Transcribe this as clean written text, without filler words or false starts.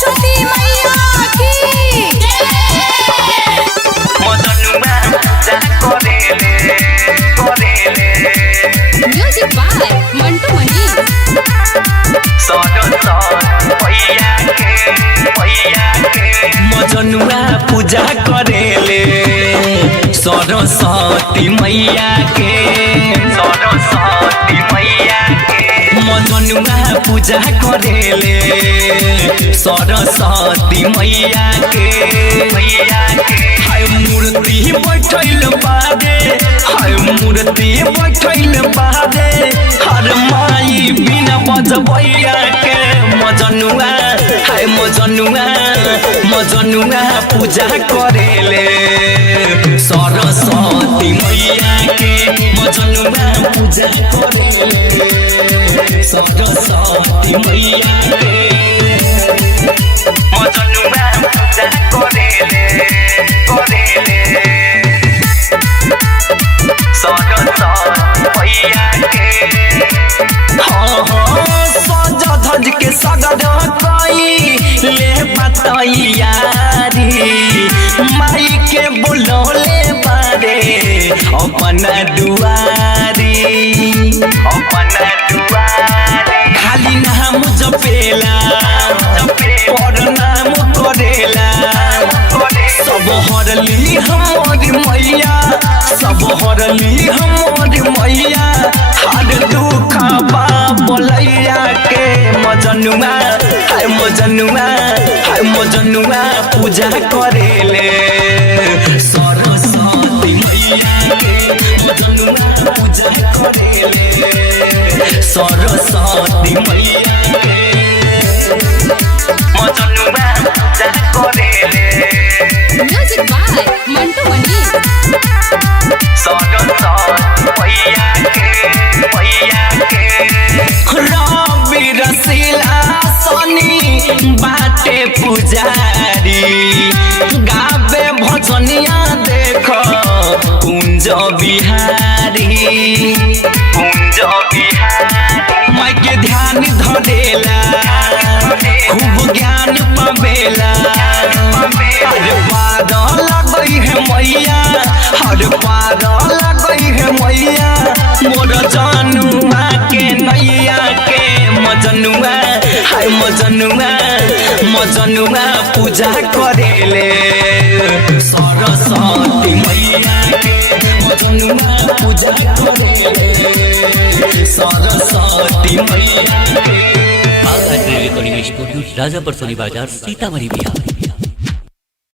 सरस्वती मैया की music by Mantu मनी। मजनुआ पूजा करेले सरस्वती मैया के मजनुआ पूजा करेले सरस्वती मैया के हाय मूर्ति बैठल बादे हाय मूर्ति बैठल बादे हर माई बिना बजबैया के मजनुआ हाय मजनुआ पूजा करेले सरस्वती मैया के मजनुआ पूजा करेले सरस्वती मैया के मजनुआ पूजा करेले सरस्वती मैया के सज धज के सगद कई ले बतैयारी माई के बुलौले बारे अपना दुआरी खाली नाम जपेला और नाम करेला सब हरली हमर मैया सब हरली हमर मैया हर दुख बोलैया के मजनुआ हाय मजनुआ पूजा करेले सरस्वती मैया के मजनुआ पूजा करेले सरस्वती मैया के मजनुआ पूजा करेले म्यूजिक बाय मंटू मनी। रवि रसीला सनी बाटे पुजारी गावे भजनिया देख कुंज बिहारी माई के ध्यान धरेला खूब ज्ञान पावेला हर पार लगई है मैया हर पार लगई है मैया मोर जनुआ के नैया के मजनुआ हाय मजनुआ पूजा करेले सरस्वती मैया के मजनुआ पूजा करेले सरस्वती मैया के रिकॉर्डिंग स्टूडियो राजापुर सोनी बाजार सीतामढ़ी बिहार।